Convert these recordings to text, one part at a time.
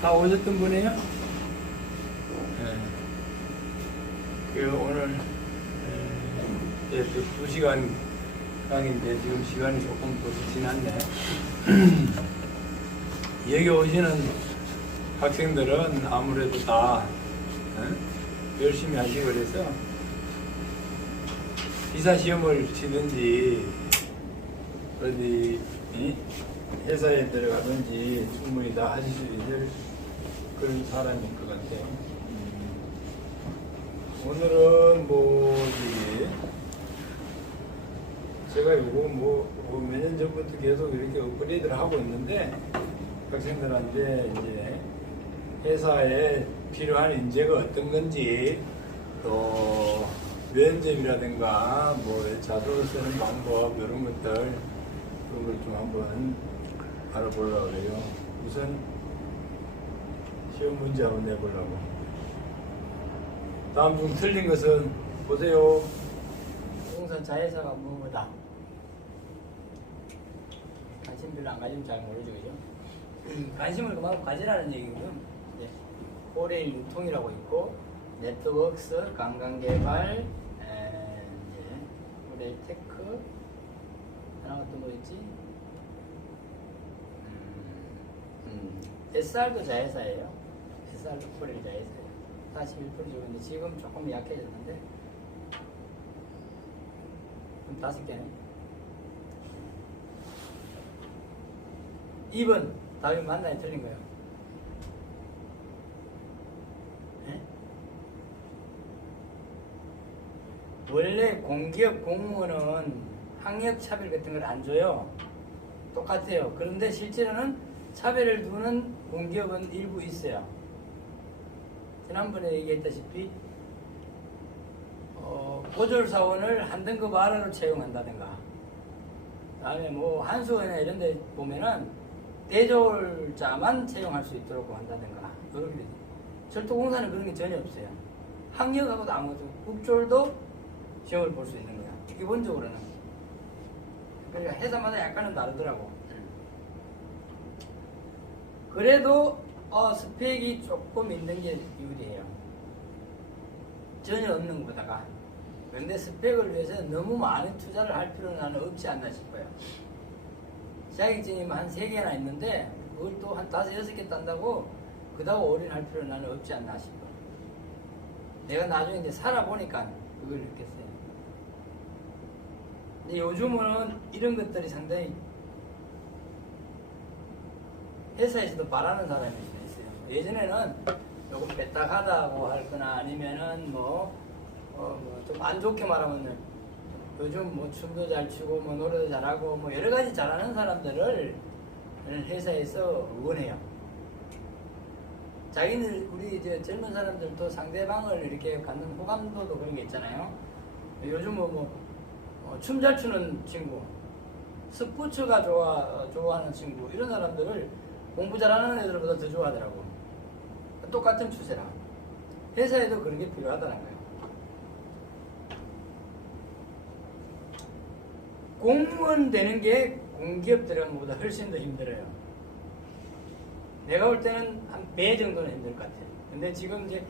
다 오셨던 분이에요? 그 오늘 이제 2시간 강의인데 지금 시간이 조금 더 지났네. 여기 오시는 학생들은 아무래도 다 열심히 하시고 그래서 기사 시험을 치든지 어디 회사에 들어가든지 충분히 다 하실 수 있는 그런 사람일 것 같아요. 오늘은 뭐 저기 제가 이거 몇 년 전부터 계속 이렇게 업그레이드를 하고 있는데 학생들한테 이제 회사에 필요한 인재가 어떤 건지 또 면접이라든가 뭐 자소서 쓰는 방법 이런 것들 그런 걸 좀 한번 알아보려고 해요. 우선 시험 문제 한번 내보려고. 다음 중 틀린 것은 보세요. 부동산 자회사가 뭐다? 관심 별로 안 가지면 잘 모르죠, 그죠? 관심을 그만큼 가지라는 얘기고요. 네. 코레일 유통이라고 있고, 네트워크스, 관광개발, 코레일 테크, 하나가 또 뭐 있지? SR도 자회사예요. SR도 코레일 자회사예요. 41%죠. 근데 지금 조금 약해졌는데, 그럼 5개네. 2번 답이 맞나요? 틀린 거예요? 네? 원래 공기업 공무원은 학력 차별 같은 걸 안 줘요. 똑같아요. 그런데 실제로는 차별을 두는 공기업은 일부 있어요. 지난번에 얘기했다시피 보졸사원을 한 등급 아래로 채용한다든가, 다음에 뭐 한수원이나 이런 데 보면은 대졸자만 채용할 수 있도록 한다든가, 이렇게 되죠. 철도공사는 그런 게 전혀 없어요. 학력하고도 아무것도, 국졸도 시험을 볼 수 있는 거야, 기본적으로는. 그러니까 회사마다 약간은 다르더라고. 그래도 스펙이 조금 있는 게 유리해요. 전혀 없는 것보다가. 그런데 스펙을 위해서 너무 많은 투자를 할 필요는 나는 없지 않나 싶어요. 자격증이 한 3개나 있는데 그걸 또 한 5, 6개 딴다고 그다고 올인할 필요는 나는 없지 않나 싶어요. 내가 나중에 이제 살아보니까 그걸 느꼈어요. 근데 요즘은 이런 것들이 상당히 회사에서도 바라는 사람이 있어요. 예전에는 조금 뺐다하다고 할 거나 아니면은 좀 안 좋게 말하면 요즘 뭐 춤도 잘 추고 뭐 노래도 잘하고 뭐 여러 가지 잘하는 사람들을 회사에서 응원해요. 자기는 우리 이제 젊은 사람들도 상대방을 이렇게 갖는 호감도도 그런 게 있잖아요. 요즘은 춤 잘 추는 친구, 스포츠가 좋아하는 친구, 이런 사람들을 공부 잘하는 애들보다 더 좋아하더라고. 똑같은 추세라. 회사에도 그런 게 필요하다는 거예요. 공무원 되는 게 공기업 들어가는 것보다 훨씬 더 힘들어요. 내가 볼 때는 한 배 정도는 힘들 것 같아요. 근데 지금 이제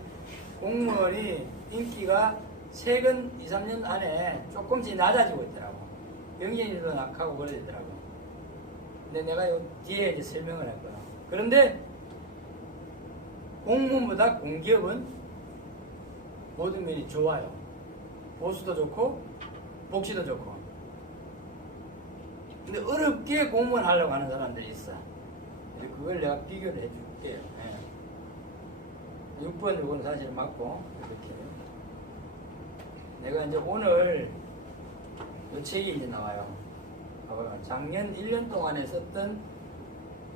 공무원이 인기가 최근 2, 3년 안에 조금씩 낮아지고 있더라고. 경쟁률도 낙하고 그러더라고. 근데 내가 요 뒤에 이제 설명을 할 거야. 그런데 공무원보다 공기업은 모든 면이 좋아요. 보수도 좋고 복지도 좋고. 근데 어렵게 공무원 하려고 하는 사람들이 있어. 그걸 내가 비교를 해줄게요. 6번 이건 사실 맞고, 이렇게. 내가 이제 오늘 이 책이 이제 나와요. 봐봐요. 작년 1년 동안에 썼던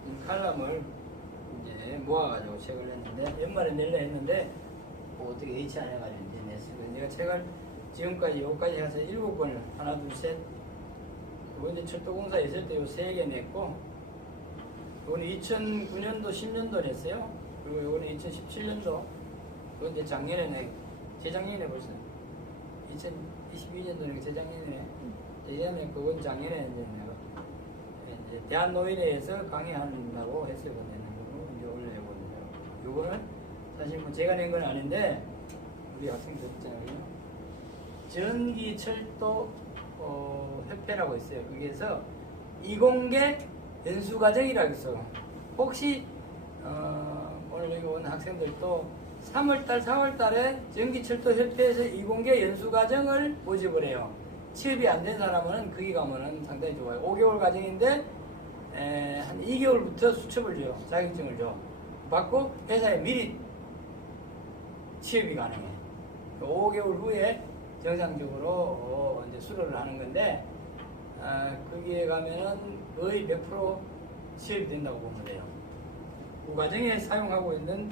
이 칼럼을 이제 모아가지고 책을 냈는데, 연말에 내려 했는데, 어떻게 H 안 해가지고 이제 냈어요. 내가 책을 지금까지 여기까지 해서 7번을, 하나, 둘, 셋, 이거 이제 철도공사 있을 때 요 3개 냈고, 이거는 2009년도, 10년도 냈어요. 그리고 이거는 2017년도, 이건 이제 작년에 재작년에 벌써 2022년도는 재작년에 예전에 그건 작년에 이제 내가 이제 대한노인회에서 강의한다고 했어요. 냈는 거고 이제 올려보더라고. 사실 뭐 제가 낸 건 아닌데 우리 학생들 있잖아요. 전기철도 협회라고 있어요. 거기에서 이공계 연수과정이라고 있어. 혹시 오늘 여기 온 학생들도 3월달, 4월달에 전기철도 협회에서 이공계 연수과정을 모집을 해요. 취업이 안 된 사람은 거기 가면은 상당히 좋아요. 5개월 과정인데 한 2개월부터 수첩을 줘요. 자격증을 줘. 받고 회사에 미리 취업이 가능해. 5개월 후에 정상적으로 이제 수료를 하는 건데 거기에 가면은 거의 100% 취업이 된다고 보면 돼요. 그 과정에 사용하고 있는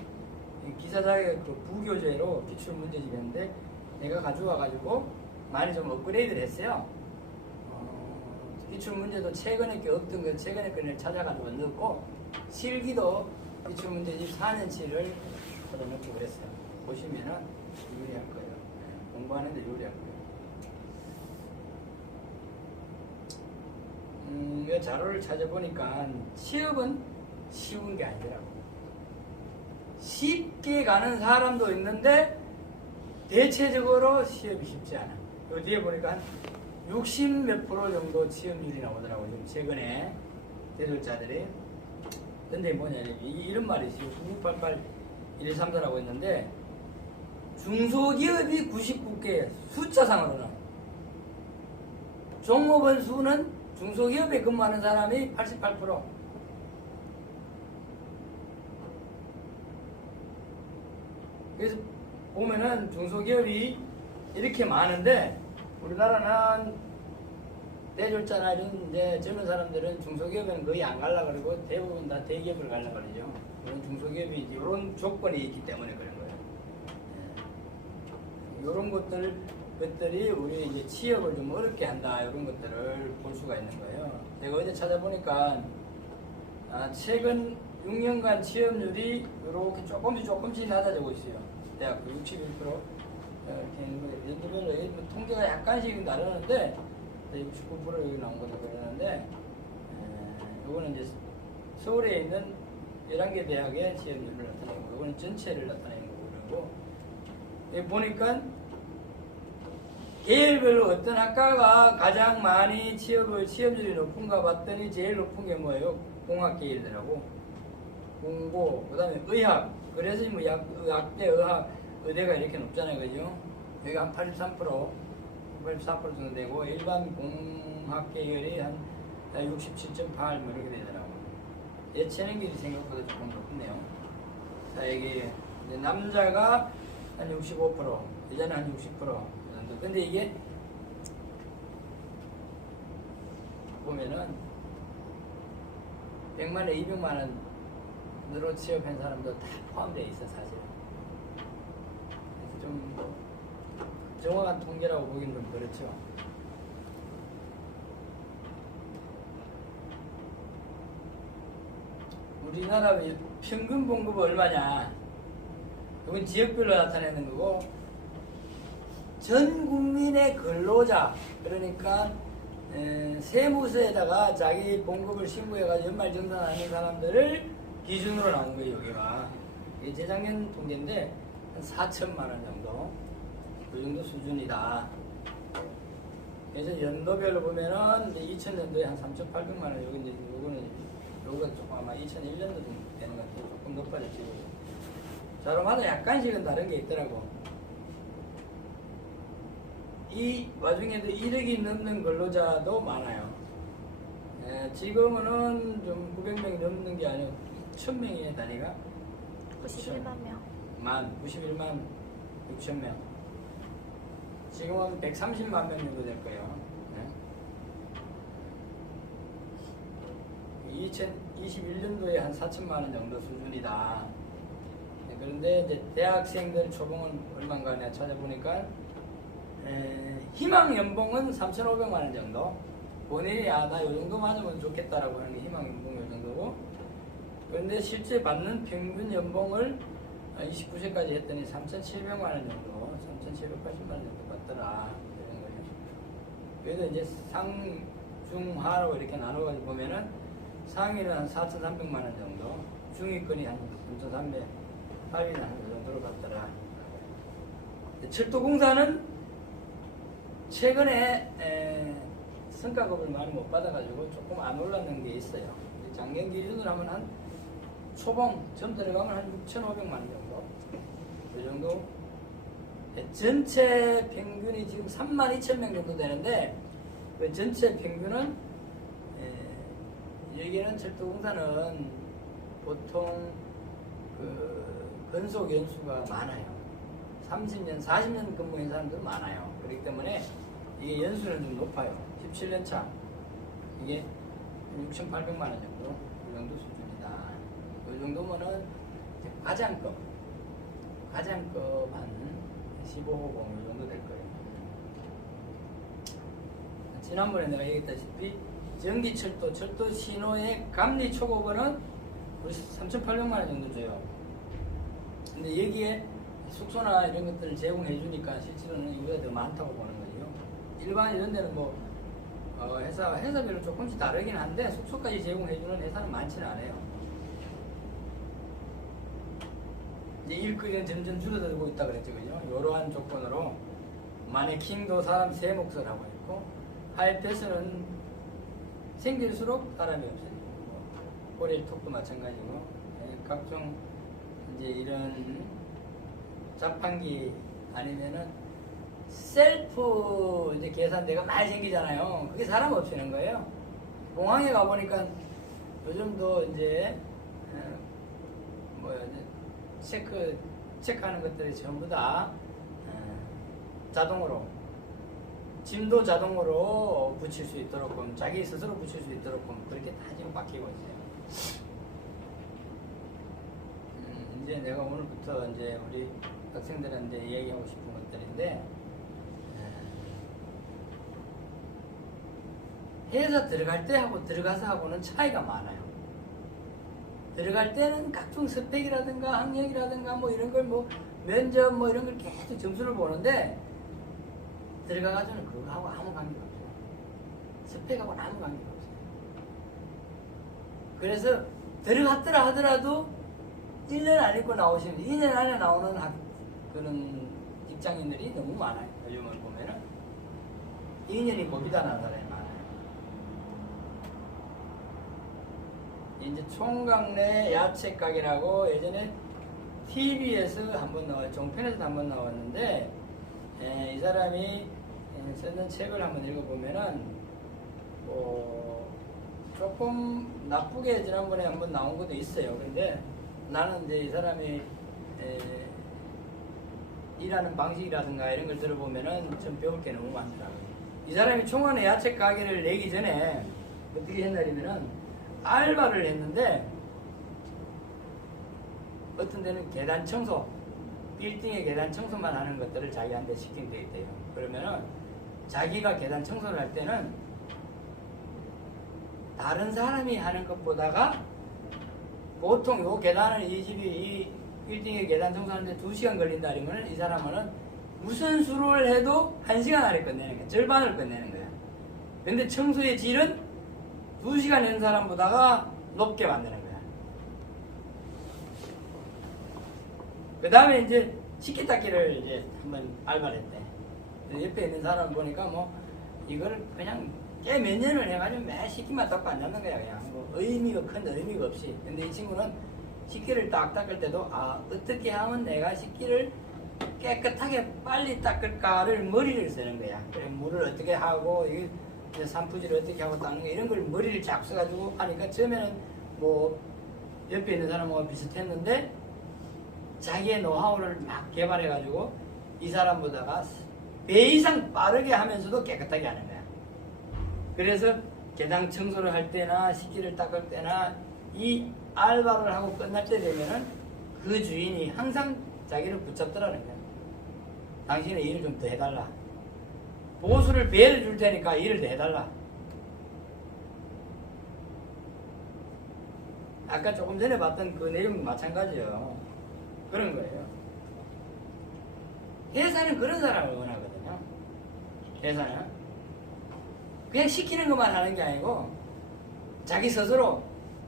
기사 자격 그 부교재로 기출 문제집인데 내가 가져와 가지고 많이 좀 업그레이드를 했어요. 기출 문제도 최근에 게 없던 거 최근에 거를 찾아가지고 넣었고 실기도 기출 문제집 4년치를 넣고 그랬어요. 보시면은 유리할 거예요. 공부하는데 유리할 거예요. 이 자료를 찾아보니까 취업은 쉬운 게 아니더라고. 쉽게 가는 사람도 있는데 대체적으로 시험이 쉽지 않아. 요 뒤에 보니까 한 60몇 프로 정도 취업률이 나오더라고요. 지금 최근에 대졸자들이. 근데 뭐냐, 이런 말이 있어요. 9988-123라고 했는데 중소기업이 99개, 숫자상으로는. 종업원 수는 중소기업에 근무하는 사람이 88%. 그래서 보면은 중소기업이 이렇게 많은데 우리나라는 대졸자나 이런 이제 젊은 사람들은 중소기업에는 거의 안 가려고 그러고 대부분 다 대기업을 가려고 그러죠. 그런 중소기업이 이런 조건이 있기 때문에 그런 거예요. 이런 것들이 우리 이제 취업을 좀 어렵게 한다, 이런 것들을 볼 수가 있는 거예요. 제가 어제 찾아보니까 최근 6년간 취업률이 이렇게 조금씩 낮아지고 있어요. 대학교 61%. 이렇게 연도별로 통계가 약간씩 다르는데 69% 여기 나온 거다 그러는데 이거는 이제 서울에 있는 11개 대학의 취업률을 나타내는 거고 이거는 전체를 나타내는 거고 여기 보니까 계열별로 어떤 학과가 가장 많이 취업률이 높은가 봤더니 제일 높은 게 뭐예요? 공학 계열이더라고. 공고, 그 다음에 의학. 그래서 뭐 의학대, 의대가 이렇게 높잖아요. 그죠? 여기 한 83%, 84% 정도 되고, 일반 공학 계열이 한 67.8 뭐 이렇게 되더라고요. 예체능들이 생각보다 조금 높네요. 자, 여기 남자가 한 65%, 여자는 한 60% 정도. 근데 이게 보면은 100만에 200만원 으로 취업한 사람도 다 포함되어 있어 사실. 그래서 좀 정확한 통계라고 보기는 좀 그렇죠. 우리나라 평균 봉급은 얼마냐? 이건 지역별로 나타내는 거고 전 국민의 근로자, 그러니까 세무서에다가 자기 봉급을 신고해가지고 연말정산하는 사람들을 기준으로 나온 거예요. 여기가 이게 재작년 통계인데 한 4천만 원 정도, 그 정도 수준이다. 그래서 연도별로 보면은 이제 2000년도에 한 3,800만 원, 여기 이제 요거는 조금 아마 2001년도 되는 것 같아요. 조금 높아졌지. 자료마다 약간씩은 다른 게 있더라고. 이 와중에도 1억이 넘는 근로자도 많아요. 지금은 좀 900명이 넘는 게 아니고 1000명이에요, 단위가. 91만 명. 91만 6천 명. 지금은 130만 명 정도 될 거예요. 2021년도에 한 4천만 원 정도 수준이다. 그런데 이제 대학생들 초봉은 얼마인가 내가 찾아보니까 희망 연봉은 3,500만 원 정도. 본인이 나 요 정도 맞으면 좋겠다라고 하는 게 희망 연봉 요 정도고. 그런데 실제 받는 평균 연봉을 29세까지 했더니 3,700만 원 정도, 3,780만 원 정도 받더라. 이런 거예요. 그래서 이제 상, 중, 하라고 이렇게 나눠가지고 보면은 상위는 한 4,300만 원 정도, 중위권이 한 3,300, 8위나 이 정도로 갔더라. 철도공사는 최근에 성과급을 많이 못 받아가지고 조금 안 올랐는 게 있어요. 작년 기준으로 하면 한 초봉 점 들어가면 한 6,500만 원 정도. 그 정도. 전체 평균이 지금 32,000명 정도 되는데 그 전체 평균은 여기는 철도공사는 보통 그 근속 연수가 많아요. 30년, 40년 근무한 사람들 많아요. 그렇기 때문에 이게 연수는 좀 높아요. 17년 차 이게 6,800만 원 정도 그 정도 수준이다. 그 정도면은 과장급 한 15호봉 이 정도 될 거예요. 지난번에 내가 얘기했다시피 전기철도, 철도 신호의 감리 초급은 우리 3,800만 원 정도 줘요. 근데 여기에 숙소나 이런 것들을 제공해 주니까 실제로는 이보다 더 많다고 보는 거예요. 일반 이런 데는 뭐 회사별로 조금씩 다르긴 한데 숙소까지 제공해 주는 회사는 많지는 않아요. 이제 일거리는 점점 줄어들고 있다 그랬죠, 그죠? 이러한 조건으로 마네킹도 사람 세 몫을 하고 있고 하이패스는 생길수록 사람이 없어요. 꼬리톡도 마찬가지고 각종 이제 이런 자판기 아니면은 셀프 이제 계산대가 많이 생기잖아요. 그게 사람 없이는 거예요. 공항에 가보니까 요즘도 이제 체크하는 것들이 전부 다 자동으로 짐도 자동으로 붙일 수 있도록 자기 스스로 붙일 수 있도록 그렇게 다 지금 바뀌고 있어요. 이제 내가 오늘부터 이제 우리 학생들한테 얘기하고 싶은 것들인데 회사 들어갈 때 하고 들어가서 하고는 차이가 많아요. 들어갈 때는 각종 스펙이라든가 학력이라든가 뭐 이런 걸 뭐 면접 뭐 이런 걸 계속 점수를 보는데 들어가가지고는 그거하고 아무 관계가 없어요. 스펙하고는 아무 관계가 없어요. 그래서 들어갔더라 하더라도 1년 안 입고 나오시면 2년 안에 나오는 그런 직장인들이 너무 많아요. 요즘을 보면은 2년이 법이다라는 사람이 많아요. 이제 총각내 야채 가게라고 예전에 TV에서 한번 나와요. 종편에서 한번 나왔는데 이 사람이 쓰는 책을 한번 읽어보면은 조금 나쁘게 지난번에 한번 나온 것도 있어요. 그런데 나는 이제 이 사람이 일하는 방식이라든가 이런 걸 들어보면은 좀 배울 게 너무 많더라고요. 이 사람이 총각내 야채 가게를 내기 전에 어떻게 했냐면은 알바를 했는데 어떤 데는 계단 청소, 빌딩의 계단 청소만 하는 것들을 자기한테 시킨 데 있대요. 그러면은 자기가 계단 청소를 할 때는 다른 사람이 하는 것보다가 보통 요 계단을 이 집이 이 빌딩의 계단 청소하는데 2시간 걸린다 이러면 이 사람은 무슨 수를 해도 1시간 안에 끝내는 거야. 절반을 끝내는 거야. 근데 청소의 질은 2시간 낸 사람보다가 높게 만드는 거야. 그 다음에 이제 식기닦기를 이제 한번 알바를 했대. 옆에 있는 사람 보니까 뭐 이거를 그냥 꽤 몇 년을 해가지고 매 식기만 닦고 앉는 거야. 그냥 뭐 큰 의미가 없이. 근데 이 친구는 식기를 딱 닦을 때도 어떻게 하면 내가 식기를 깨끗하게 빨리 닦을까를 머리를 쓰는 거야. 그래 물을 어떻게 하고 이제 산푸지를 어떻게 하고 닦는 거 이런 걸 머리를 쫙 써가지고 하니까 처음에는 뭐 옆에 있는 사람하고 비슷했는데 자기의 노하우를 막 개발해가지고 이 사람보다가 배 이상 빠르게 하면서도 깨끗하게 하는 거야. 그래서 계단 청소를 할 때나 식기를 닦을 때나 이 알바를 하고 끝날 때 되면은 그 주인이 항상 자기를 붙잡더라는 거야. 당신의 일을 좀 더 해달라. 보수를 배를 줄 테니까 일을 더 해달라. 아까 조금 전에 봤던 그 내용도 마찬가지예요. 그런 거예요. 회사는 그런 사람을 원하거든요. 회사는 그냥 시키는 것만 하는 게 아니고 자기 스스로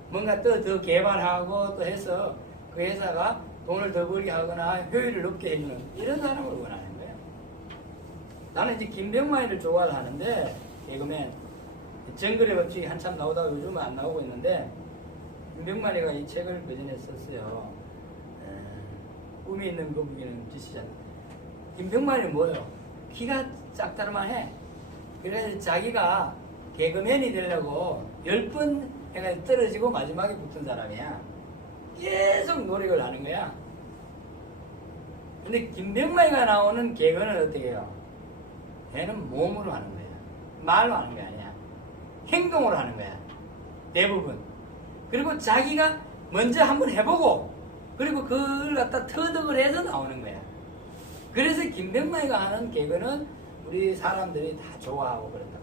뭔가 또 더 개발하고 또 해서 그 회사가 돈을 더 벌게 하거나 효율을 높게 해주는 이런 사람을 원하는 거예요. 나는 이제 김병만이를 좋아하는데 개그맨 정글의 법칙이 한참 나오다가 요즘은 안 나오고 있는데 김병만이가 이 책을 그 전에 썼어요. 꿈이 있는 거북이는 짓이지 않는. 김병만이는 뭐예요? 키가 작다르만해. 그래서 자기가 개그맨이 되려고 10번 해가지고 떨어지고 마지막에 붙은 사람이야. 계속 노력을 하는 거야. 근데 김병만이가 나오는 개그는 어떻게 해요? 걔는 몸으로 하는 거야. 말로 하는 게 아니야. 행동으로 하는 거야. 대부분. 그리고 자기가 먼저 한번 해보고 그리고 그걸 갖다 터득을 해서 나오는 거야. 그래서 김병만이가 하는 개그는 우리 사람들이 다 좋아하고 그런다고.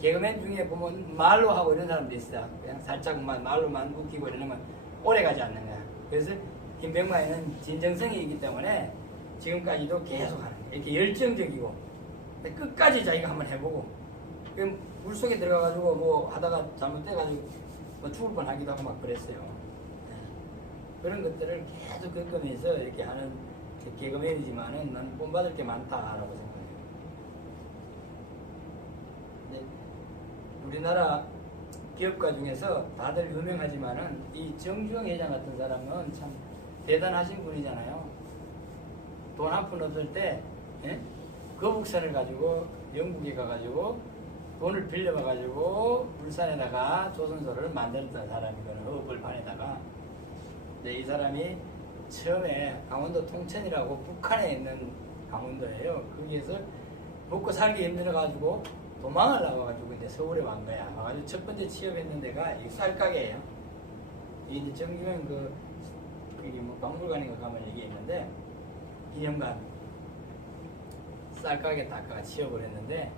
개그맨 중에 보면 말로 하고 이런 사람도 있어. 그냥 살짝만 말로만 웃기고 이러면 오래 가지 않는 거야. 그래서 김병만이는 진정성이 있기 때문에 지금까지도 계속 하는 거야. 이렇게 열정적이고 끝까지 자기가 한번 해보고 물속에 들어가가지고 뭐 하다가 잘못돼가지고 뭐 죽을 뻔하기도 하고 막 그랬어요. 그런 것들을 계속 겪으면서 이렇게 하는 개그맨이지만은 난 본받을 게 많다라고 생각해요. 근데 우리나라 기업가 중에서 다들 유명하지만은 이 정주영 회장 같은 사람은 참 대단하신 분이잖아요. 돈 한 푼 없을 때 거북선을 가지고 영국에 가가지고 돈을 빌려가가지고 울산에다가 조선소를 만들었던 사람이거든요. 어글판에다가. 근데 이 사람이 처음에 강원도 통천이라고 북한에 있는 강원도예요. 거기에서 먹고 살기 힘들어가지고 도망을 나와가지고 이제 서울에 간 거야. 와가지고 첫 번째 취업했는 데가 이 쌀가게예요. 이 이제 정규행 그게 뭐 박물관인가 가면 이게 있는데 기념관 쌀가게 닦아가 취업을 했는데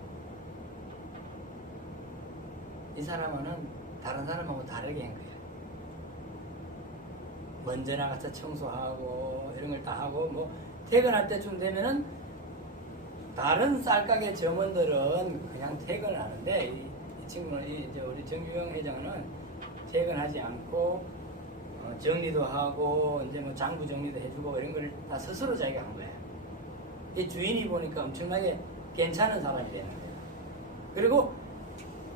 이 사람은 다른 사람하고 다르게 한 거예요. 먼저 나가서 청소하고 이런 걸 다 하고 뭐 퇴근할 때쯤 되면은 다른 쌀가게 점원들은 그냥 퇴근을 하는데 이 친구는 이제 우리 정규영 회장은 퇴근하지 않고 정리도 하고 이제 뭐 장부 정리도 해주고 이런 걸 다 스스로 자기가 한 거예요. 이 주인이 보니까 엄청나게 괜찮은 사람이 되는 거예요. 그리고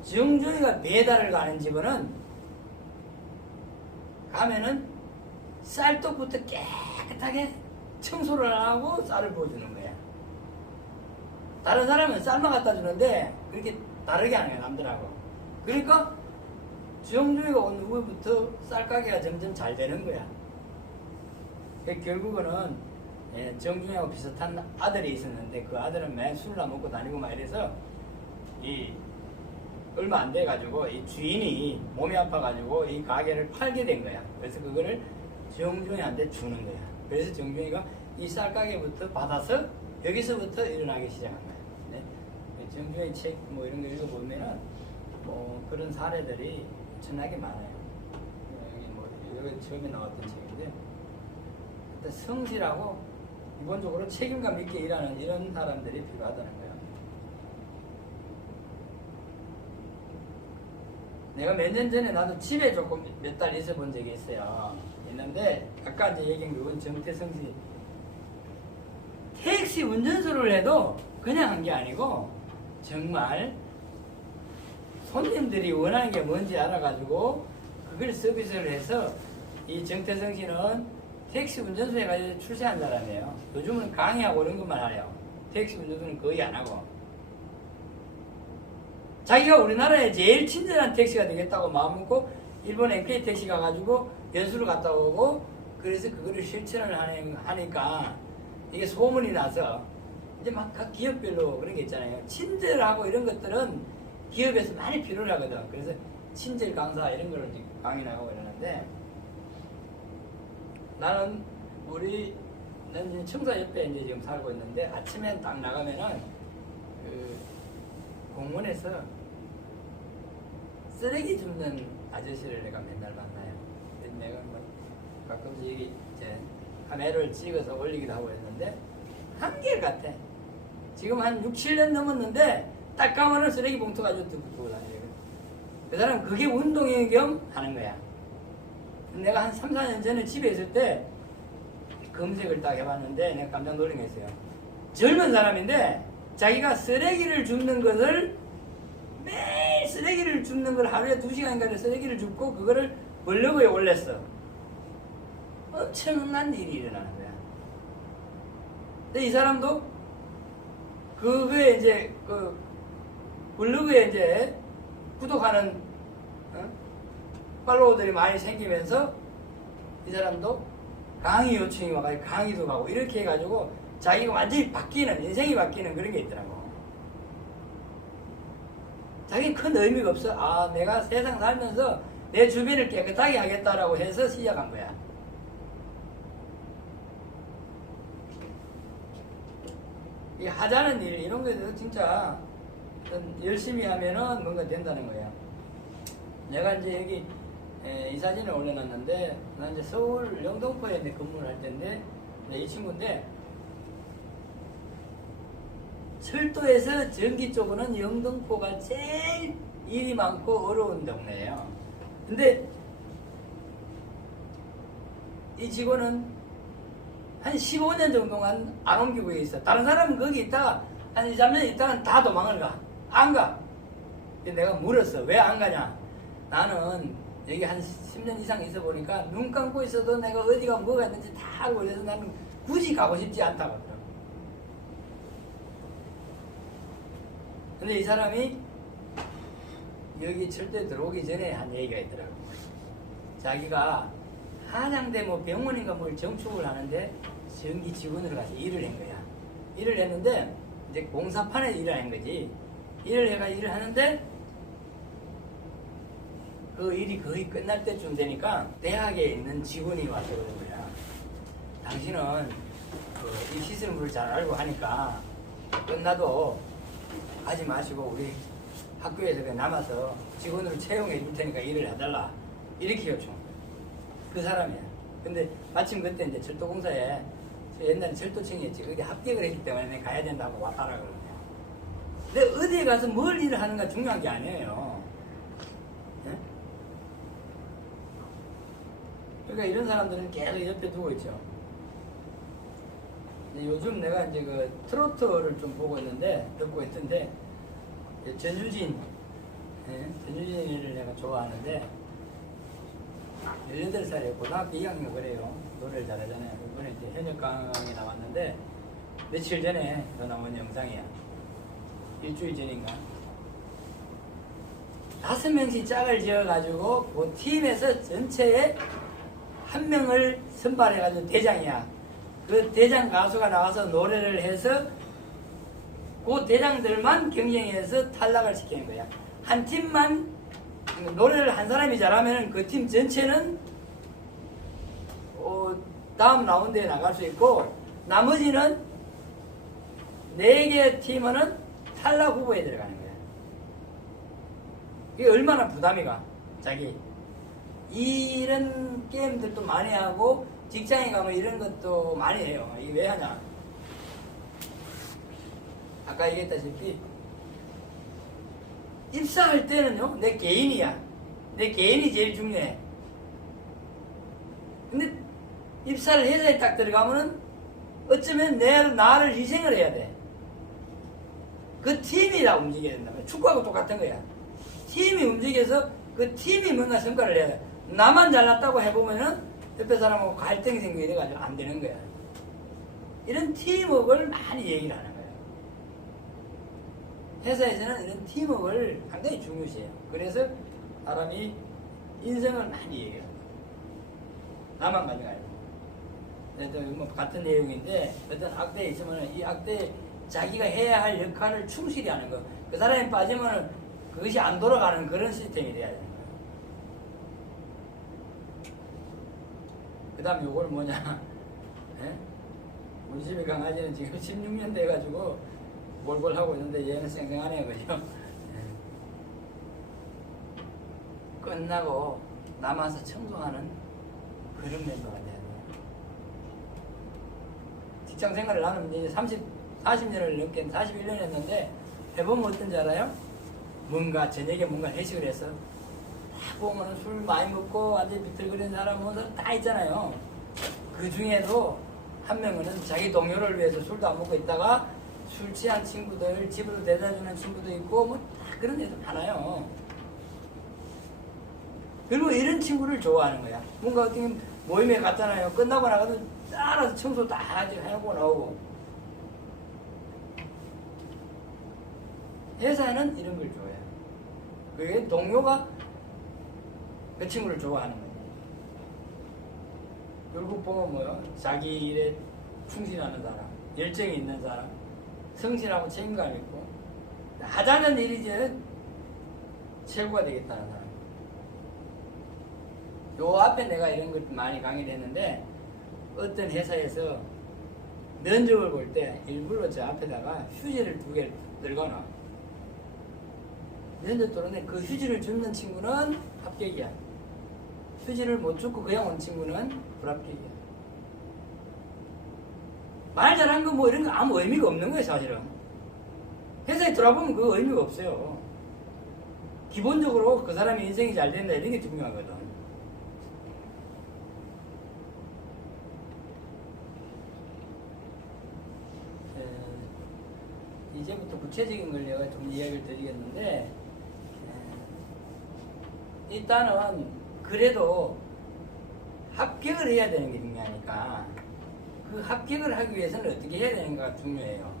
정주영이가 배달을 가는 집은 가면은 쌀떡부터 깨끗하게 청소를 하고 쌀을 부어주는 거야. 다른 사람은 쌀만 갖다 주는데 그렇게 다르게 하는 거야, 남들하고. 그러니까 정주영이가 온 후부터 쌀가게가 점점 잘 되는 거야. 결국은 정주영하고 비슷한 아들이 있었는데 그 아들은 맨 술나 먹고 다니고 막 이래서 얼마 안 돼가지고 이 주인이 몸이 아파가지고 이 가게를 팔게 된 거야. 그래서 그거를 정중이한테 주는 거야. 그래서 정중이가 이 쌀가게부터 받아서 여기서부터 일어나기 시작한 거야. 네? 정중의 책 뭐 이런 거 읽어보면은 뭐 그런 사례들이 엄청나게 많아요. 여기 처음에 나왔던 책인데 성실하고 기본적으로 책임감 있게 일하는 이런 사람들이 필요하다는 거야. 내가 몇 년 전에 나도 집에 조금 몇 달 있어 본 적이 있어요. 있는데 아까 이제 얘기한 그건 정태성 씨 택시 운전수를 해도 그냥 한 게 아니고 정말 손님들이 원하는 게 뭔지 알아가지고 그걸 서비스를 해서 이 정태성 씨는 택시 운전수 해가지고 출세한 사람이에요. 요즘은 강의하고 이런 것만 하래요. 택시 운전수는 거의 안 하고. 자기가 우리나라에 제일 친절한 택시가 되겠다고 마음먹고 일본 NK 택시 가가지고 연수를 갔다 오고 그래서 그거를 실천을 하니까 이게 소문이 나서 이제 막 각 기업별로 그런 게 있잖아요. 친절하고 이런 것들은 기업에서 많이 필요하거든. 그래서 친절 강사 이런 거를 이제 강의를 하고 이러는데 나는 청사 옆에 이제 지금 살고 있는데 아침에 딱 나가면은 그 공원에서 쓰레기 줍는 아저씨를 내가 맨날 만나요. 내가 뭐 가끔씩 이제 카메라를 찍어서 올리기도 하고 했는데 한결같아. 지금 한 6, 7년 넘었는데 딱 가면은 쓰레기 봉투 가지고 두고 다니고. 그 사람은 그게 운동의 겸 하는 거야. 내가 한 3, 4년 전에 집에 있을 때 검색을 딱 해봤는데 내가 깜짝 놀란 게 있어요. 젊은 사람인데 자기가 쓰레기를 줍는 것을 매일 쓰레기를 줍는 걸 하루에 2시간인가 쓰레기를 줍고 그거를 블로그에 올렸어. 엄청난 일이 일어나는 거야. 근데 이 사람도 그거에 이제 그 블로그에 이제 구독하는 팔로워들이 많이 생기면서 이 사람도 강의 요청이 와가지고 강의도 가고 이렇게 해가지고 자기가 완전히 바뀌는, 인생이 바뀌는 그런 게 있더라고. 자기는 큰 의미가 없어. 아, 내가 세상 살면서 내 주변을 깨끗하게 하겠다라고 해서 시작한 거야. 이 하자는 일, 이런 거에서 진짜 열심히 하면은 뭔가 된다는 거야. 내가 이제 여기 이 사진을 올려놨는데, 나 이제 서울 영등포에 이제 근무를 할 텐데, 이 친구인데, 철도에서 전기 쪽으로는 영등포가 제일 일이 많고 어려운 동네예요. 근데 이 직원은 한 15년 정도만 안 옮기고 있어. 다른 사람은 거기 있다가 한 2, 3년 있다가 다 도망을 가. 안 가. 근데 내가 물었어. 왜 안 가냐? 나는 여기 한 10년 이상 있어 보니까 눈 감고 있어도 내가 어디가 뭐가 있는지 다 알고 있어서 나는 굳이 가고 싶지 않다고 하더라고. 근데 이 사람이 여기 철도에 들어오기 전에 한 얘기가 있더라고. 자기가 한양대 뭐 병원인가 뭘 정축을 하는데 전기 직원으로 가서 일을 한 거야. 일을 했는데 이제 공사판에 일을 한 거지. 일을 하는데 그 일이 거의 끝날 때쯤 되니까 대학에 있는 직원이 와서 그런 거야. 당신은 이 시스템을 잘 알고 하니까 끝나도 하지 마시고 우리 학교에서 그냥 남아서 직원으로 채용해 줄 테니까 일을 해달라. 이렇게 요청. 그 사람이야. 근데 마침 그때 이제 철도공사에 옛날에 철도청이었지. 거기 합격을 했기 때문에 내가 가야 된다고 왔다라 그러네요. 근데 어디에 가서 뭘 일을 하는가 중요한 게 아니에요. 네? 그러니까 이런 사람들은 계속 옆에 두고 있죠. 요즘 내가 이제 그 트로트를 좀 보고 있는데, 듣고 있던데, 전유진을 내가 좋아하는데, 18살에 고등학교 2학년 그래요. 노래를 잘하잖아요. 이번에 이제 현역강에 나왔는데, 며칠 전에 더 나온 영상이야. 일주일 전인가. 5명씩 짝을 지어가지고, 그 팀에서 전체에 한 명을 선발해가지고 대장이야. 그 대장 가수가 나와서 노래를 해서 그 대장들만 경쟁해서 탈락을 시키는 거야. 한 팀만 노래를 한 사람이 잘하면 그 팀 전체는 다음 라운드에 나갈 수 있고 나머지는 4개 팀은 탈락 후보에 들어가는 거야. 이게 얼마나 부담이가 자기. 이런 게임들도 많이 하고 직장에 가면 이런 것도 많이 해요. 이게 왜 하냐? 아까 얘기했다시피 입사할 때는요, 내 개인이야. 내 개인이 제일 중요해. 근데 입사를 회사에 딱 들어가면은 어쩌면 나를 희생을 해야 돼. 그 팀이 다 움직여야 된다. 축구하고 똑같은 거야. 팀이 움직여서 그 팀이 뭔가 성과를 내야 돼. 나만 잘났다고 해보면은 옆에 사람하고 갈등이 생기고 이래가지고 안 되는 거야. 이런 팀워크를 많이 얘기를 하는 거예요. 회사에서는 이런 팀워크를 상당히 중요시해요. 그래서 사람이 인생을 많이 얘기해요. 나만 가져가요. 뭐 같은 내용인데 어떤 악대에 있으면 이 악대에 자기가 해야 할 역할을 충실히 하는 거. 그 사람이 빠지면 그것이 안 돌아가는 그런 시스템이 돼야 돼요. 그 다음 요거는 뭐냐. 예? 우리 집에 강아지는 지금 16년 돼가지고 몰골 하고 있는데 얘는 쌩쌩하네요. 그죠? 예. 끝나고 남아서 청소하는 그런 멤버가 돼야 돼요. 직장 생활을 나는 이제 40년을 넘게 41년 했는데 해보면 어떤지 알아요? 뭔가 저녁에 뭔가 회식을 해서 딱 보면 술 많이 먹고 완전 비틀거리는 사람 모든 사람 다 있잖아요. 그 중에도 한 명은 자기 동료를 위해서 술도 안 먹고 있다가 술 취한 친구들 집으로 데려다주는 친구도 있고 뭐 다 그런 애들 많아요. 그리고 이런 친구를 좋아하는 거야. 뭔가 어떤 모임에 갔잖아요. 끝나고 나가도 알아서 청소 다 해놓고 나오고. 회사는 이런 걸 좋아해요. 그게 동료가 그 친구를 좋아하는 거예요. 결국 보면 뭐요? 자기 일에 충실하는 사람, 열정이 있는 사람, 성실하고 책임감 있고 하자는 일이 이제 최고가 되겠다는 사람. 요 앞에 내가 이런 걸 많이 강의를 했는데 어떤 회사에서 면접을 볼 때 일부러 저 앞에다가 휴지를 2개를 널거나 면접 들어오는데 그 휴지를 줍는 친구는 합격이야. 휴지를 못 줍고 그냥 온 친구는 불합격이야. 말 잘한 거 뭐 이런 거 아무 의미가 없는 거예요, 사실은. 회사에 들어보면 그 의미가 없어요. 기본적으로 그 사람의 인생이 잘 된다 이런 게 중요하거든. 이제부터 구체적인 걸 내가 좀 이야기를 드리겠는데 일단은 그래도 합격을 해야 되는 게 중요하니까 그 합격을 하기 위해서는 어떻게 해야 되는가가 중요해요.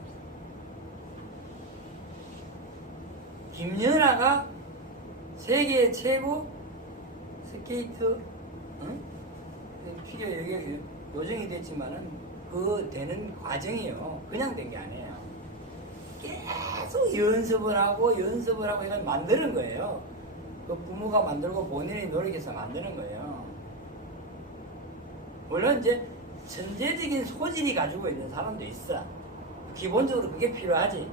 김연아가 세계 최고 스케이트 피겨 여기 요정이 됐지만은 그 되는 과정이에요. 그냥 된 게 아니에요. 계속 연습을 하고 이걸 만드는 거예요. 그 부모가 만들고 본인이 노력해서 만드는 거예요. 물론 이제 천재적인 소질이 가지고 있는 사람도 있어. 기본적으로 그게 필요하지.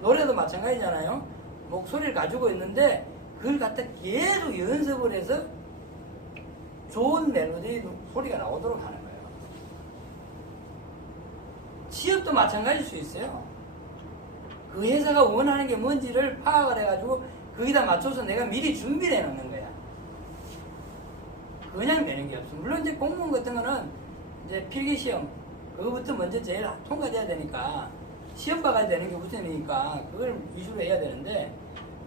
노래도 마찬가지잖아요. 목소리를 가지고 있는데 그걸 갖다 계속 연습을 해서 좋은 멜로디 소리가 나오도록 하는 거예요. 취업도 마찬가지일 수 있어요. 그 회사가 원하는 게 뭔지를 파악을 해가지고 거기다 맞춰서 내가 미리 준비를 해놓는 거야. 그냥 되는 게 없어. 물론 이제 공무원 같은 거는 이제 필기시험 그거부터 먼저 제일 통과돼야 되니까 시험 봐가야 되는 게 우선이니까 그걸 위주로 해야 되는데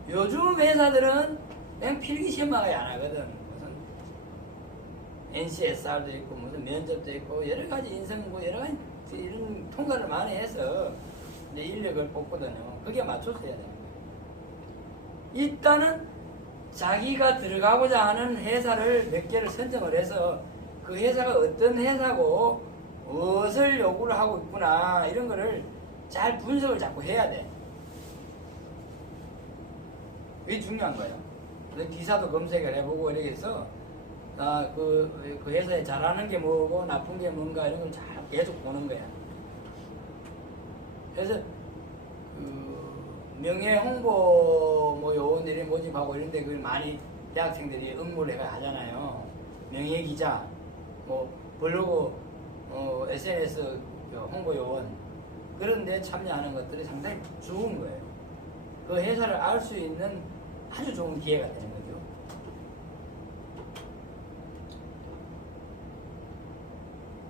요즘 회사들은 그냥 필기시험만 안 하거든. 무슨 NCSR도 있고 무슨 면접도 있고 여러 가지 인성고 여러 가지 이런 통과를 많이 해서 이제 인력을 뽑거든요. 그게 맞춰서 해야 돼요. 일단은 자기가 들어가고자 하는 회사를 몇 개를 선정을 해서 그 회사가 어떤 회사고 무엇을 요구를 하고 있구나 이런 거를 잘 분석을 자꾸 해야 돼. 그게 중요한 거예요. 기사도 검색을 해보고 이렇게 해서 그 회사에 잘하는 게 뭐고 나쁜 게 뭔가 이런 걸 잘 계속 보는 거야. 그래서 명예 홍보 뭐 요원들이 모집하고 이런데 그걸 많이 대학생들이 응모를 해가 하잖아요. 명예 기자, 뭐 블로그, SNS 홍보 요원 그런데 참여하는 것들이 상당히 좋은 거예요. 그 회사를 알 수 있는 아주 좋은 기회가 되는 거죠.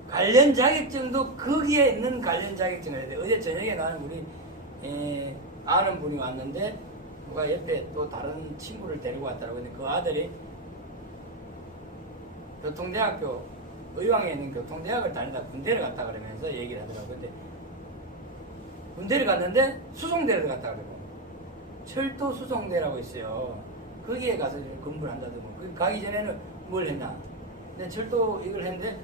관련 자격증도 거기에 있는 관련 자격증을 해야 돼. 어제 저녁에 나는 우리 아는 분이 왔는데 누가 옆에 또 다른 친구를 데리고 왔더라고요. 근데 그 아들이 교통대학교 의왕에 있는 교통대학을 다니다 군대를 갔다 그러면서 얘기를 하더라고요. 근데 군대를 갔는데 수송대를 갔다 그러고 철도 수송대라고 있어요. 거기에 가서 근무를 한다더라고. 그 가기 전에는 뭘 했나? 근데 철도 이걸 했는데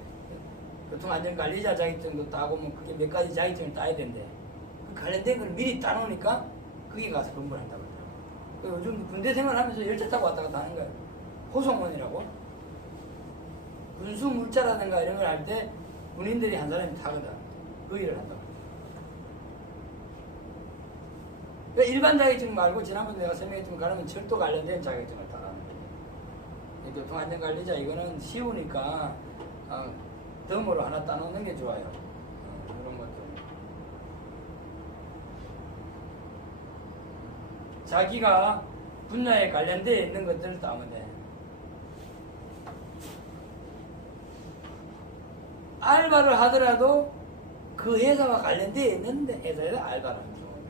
교통안전관리자 자격증도 따고 뭐 그게 몇 가지 자격증을 따야 된대. 그 관련된 걸 미리 따놓으니까 거기 가서 근무를 한다고 그러더라고요. 요즘 군대 생활하면서 열차 타고 왔다 갔다 하는 거예요. 호송원이라고. 군수 물자라든가 이런 걸 할 때 군인들이 한 사람이 타거든. 그 일을 한다고. 그러니까 일반 자격증 말고 지난번에 내가 설명했지만 가려면 철도 관련된 자격증을 따라하는 거예요. 교통안전관리자 이거는 쉬우니까 덤으로 하나 따놓는 게 좋아요. 그런 것들. 자기가 분야에 관련되어 있는 것들을 따면 돼. 알바를 하더라도 그 회사와 관련되어 있는 회사에서 알바를 하는 경우예요.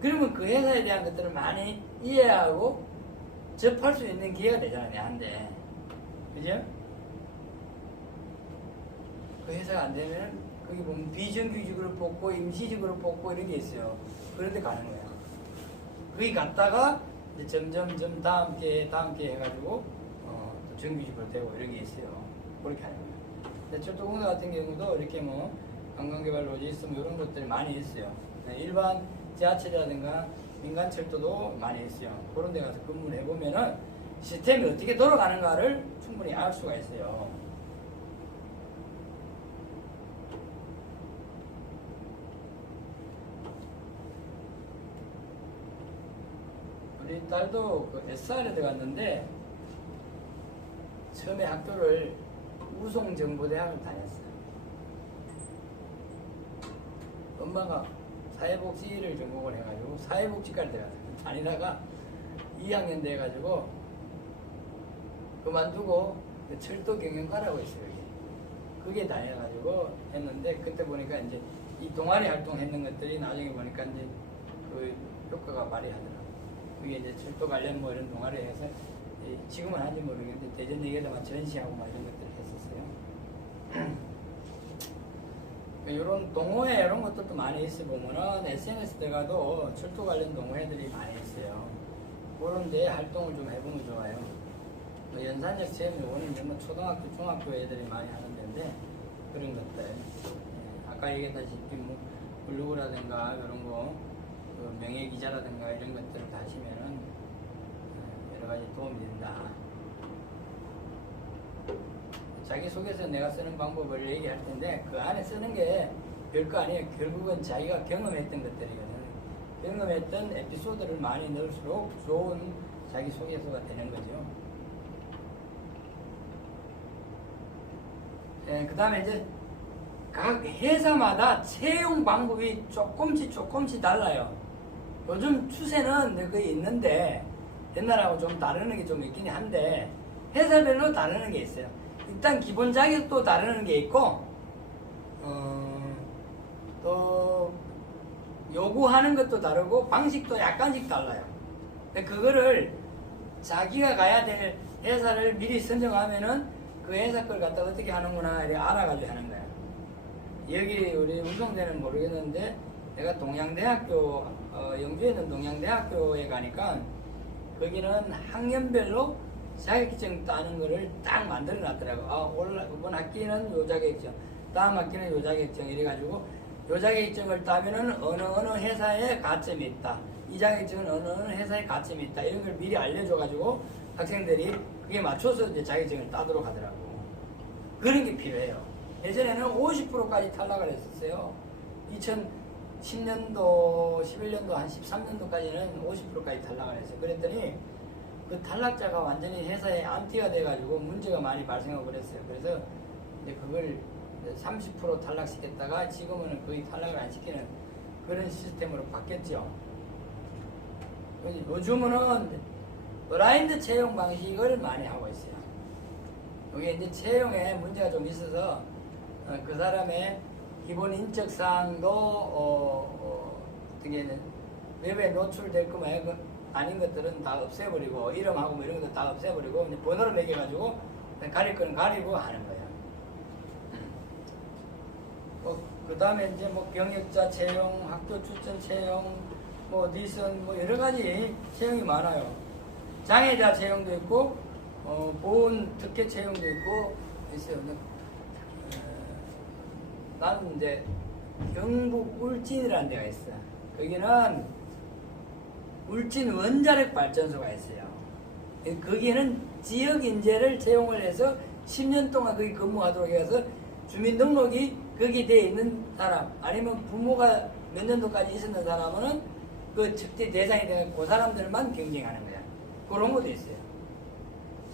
그러면 그 회사에 대한 것들을 많이 이해하고 접할 수 있는 기회가 되잖아요, 내한테. 그죠? 그 회사가 안 되면 거기 보면 비정규직으로 뽑고 임시직으로 뽑고 이런 게 있어요. 그런 데 가는 거야. 거기 갔다가 이제 점점 다음 기회 해가지고 또 정규직으로 되고 이런 게 있어요. 그렇게 하는 거예요. 근데 철도공사 같은 경우도 이렇게 뭐 관광개발 로지스트 뭐 이런 것들이 많이 있어요. 일반 지하철이라든가 민간철도도 많이 있어요. 그런 데 가서 근무를 해보면은 시스템이 어떻게 돌아가는가를 충분히 알 수가 있어요. 우리 딸도 그 SR에 들어갔는데 처음에 학교를 우송정보대학을 다녔어요. 엄마가 사회복지를 전공을 해가지고 사회복지과를 들어갔어요. 다니다가 2학년 돼가지고 그만두고 철도 경영과라고 있어요. 그게 다녀가지고 했는데 그때 보니까 이제 이 동아리 활동했는 것들이 나중에 보니까 이제 그 효과가 발휘하더라고요. 그게 이제 철도 관련 뭐 이런 동아리 해서 지금은 한지 모르겠는데 대전역에다가 전시하고 막 이런 것들을 했었어요. 이런 동호회 이런 것들도 많이 있어 보면은 SNS 들어가도 철도 관련 동호회들이 많이 있어요. 그런 데 활동을 좀 해보면 좋아요. 연산역 체험 요거는 뭐 초등학교, 중학교 애들이 많이 하는 데인데 그런 것들 아까 얘기했다시피 뭐 블로그라든가 이런 거 명예 기자라든가 이런 것들을 다 하시면은 여러 가지 도움이 된다. 자기소개서 내가 쓰는 방법을 얘기할 텐데 그 안에 쓰는 게 별거 아니에요. 결국은 자기가 경험했던 것들이거든. 경험했던 에피소드를 많이 넣을수록 좋은 자기소개서가 되는 거죠. 그 다음에 이제 각 회사마다 채용 방법이 조금씩 달라요. 요즘 추세는 거의 있는데 옛날하고 좀 다르는 게 좀 있긴 한데 회사별로 다르는 게 있어요. 일단 기본 자격도 다르는 게 있고 또 요구하는 것도 다르고 방식도 약간씩 달라요. 근데 그거를 자기가 가야 될 회사를 미리 선정하면은 그 회사 걸 갖다 어떻게 하는구나 이렇게 알아가지고 하는 거야. 여기 우리 우성대는 모르겠는데 내가 동양대학교 영주에 있는 동양대학교에 가니까 거기는 학년별로 자격증 따는 거를 딱 만들어 놨더라고. 이번 학기는 요 자격증, 다음 학기는 요 자격증 이래가지고 요 자격증을 따면은 어느 회사에 가점이 있다. 이 자격증은 어느 회사에 가점이 있다. 이런 걸 미리 알려줘가지고 학생들이 그게 맞춰서 이제 자격증을 따도록 하더라고. 그런 게 필요해요. 예전에는 50%까지 탈락을 했었어요. 2010년도, 11년도, 한 13년도까지는 50%까지 탈락을 했어요. 그랬더니 그 탈락자가 완전히 회사에 안티가 돼가지고 문제가 많이 발생하고 그랬어요. 그래서 이제 그걸 30% 탈락시켰다가 지금은 거의 탈락을 안 시키는 그런 시스템으로 바뀌었죠. 요즘은 블라인드 채용 방식을 많이 하고 있어요. 여기 이제 채용에 문제가 좀 있어서 그 사람의 기본 인적사항도 어떻게 웹에 노출될 거면 아닌 것들은 다 없애버리고 이름하고 뭐 이런 것들 다 없애버리고 이제 번호를 매겨가지고 가릴 거는 가리고 하는 거예요. 그 다음에 이제 뭐 경력자 채용, 학교 추천 채용, 뭐 니선 뭐 여러 가지 채용이 많아요. 장애자 채용도 있고 보훈 특혜 채용도 있고 있어요. 나는 이제 경북 울진이라는 데가 있어. 여기는 울진 원자력 발전소가 있어요. 거기는 지역 인재를 채용을 해서 10년 동안 거기 근무하도록 해서 주민등록이 거기 돼 있는 사람 아니면 부모가 몇 년도까지 있었는 사람은 그 특대 대상이 되는 그 사람들만 경쟁하는 거야. 그런 것도 있어요.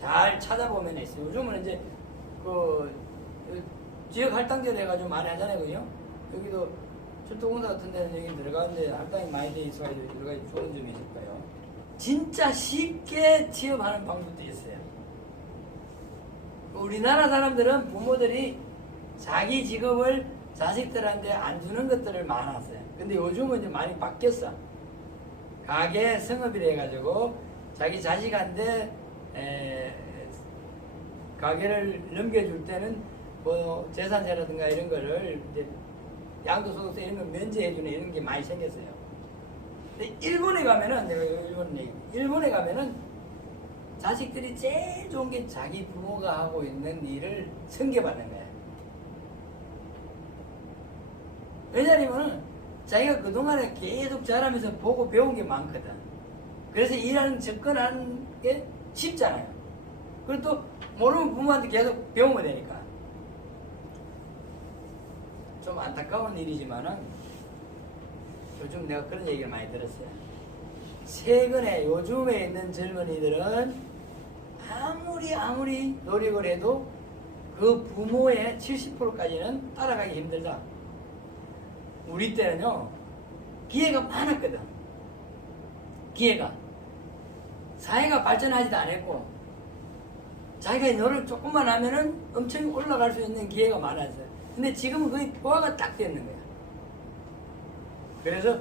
잘 찾아보면 있어요. 요즘은 이제 그 지역 할당제를 해가지고 많이 하잖아요, 그죠? 여기도 철도공사 같은 데는 여기 들어가는데 할당이 많이 돼 있어가지고 여러 가지 좋은 점이 있을 거예요. 진짜 쉽게 취업하는 방법도 있어요. 우리나라 사람들은 부모들이 자기 직업을 자식들한테 안 주는 것들을 많았어요. 근데 요즘은 이제 많이 바뀌었어. 가게 성업이라 해가지고 자기 자식한테 가게를 넘겨줄 때는 뭐 재산세라든가 이런 거를 이제 양도소득세 이런 거 면제해주는 이런 게 많이 생겼어요. 근데 일본에 가면은 내가 일본에 가면은 자식들이 제일 좋은 게 자기 부모가 하고 있는 일을 섬겨받는 거야. 왜냐하면 자기가 그동안에 계속 자라면서 보고 배운 게 많거든. 그래서 일하는 접근하는 게 쉽잖아요. 그리고 또 모르면 부모한테 계속 배우면 되니까. 좀 안타까운 일이지만은 요즘 내가 그런 얘기를 많이 들었어요. 최근에 요즘에 있는 젊은이들은 아무리 노력을 해도 그 부모의 70%까지는 따라가기 힘들다. 우리 때는요, 기회가 많았거든. 기회가. 사회가 발전하지도 않았고, 자기가 노력 조금만 하면은 엄청 올라갈 수 있는 기회가 많았어요. 근데 지금은 거의 포화가 딱 되는 거야. 그래서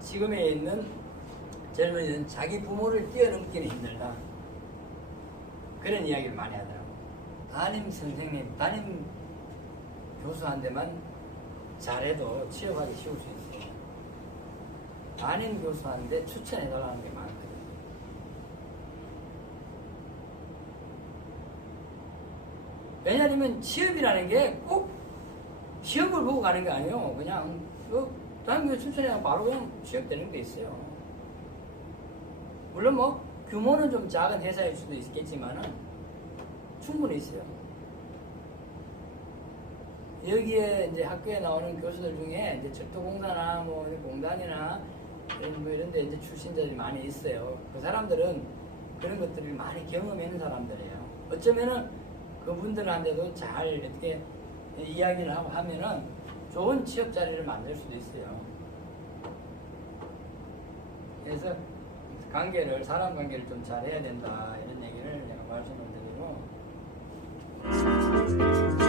지금에 있는 젊은이는 자기 부모를 뛰어넘기는 힘들다. 그런 이야기를 많이 하더라고. 담임 선생님, 담임 교수한테만 잘해도 취업하기 쉬울 수 있어. 담임 교수한테 추천해달라는 게 많거든. 왜냐하면 취업이라는 게 꼭 시험을 보고 가는 게 아니에요. 그냥 담임 교수 추천해서 바로 그냥 취업되는 게 있어요. 물론 뭐 규모는 좀 작은 회사일 수도 있겠지만은 충분히 있어요. 여기에 이제 학교에 나오는 교수들 중에 이제 철도공사나 뭐 공단이나 이런 데 이제 출신자들이 많이 있어요. 그 사람들은 그런 것들을 많이 경험하는 사람들이에요. 어쩌면은 그분들한테도 잘 이렇게 이야기를 하고 하면은 좋은 취업 자리를 만들 수도 있어요. 그래서 사람 관계를 좀 잘해야 된다 이런 얘기를 제가 말씀을 드리고.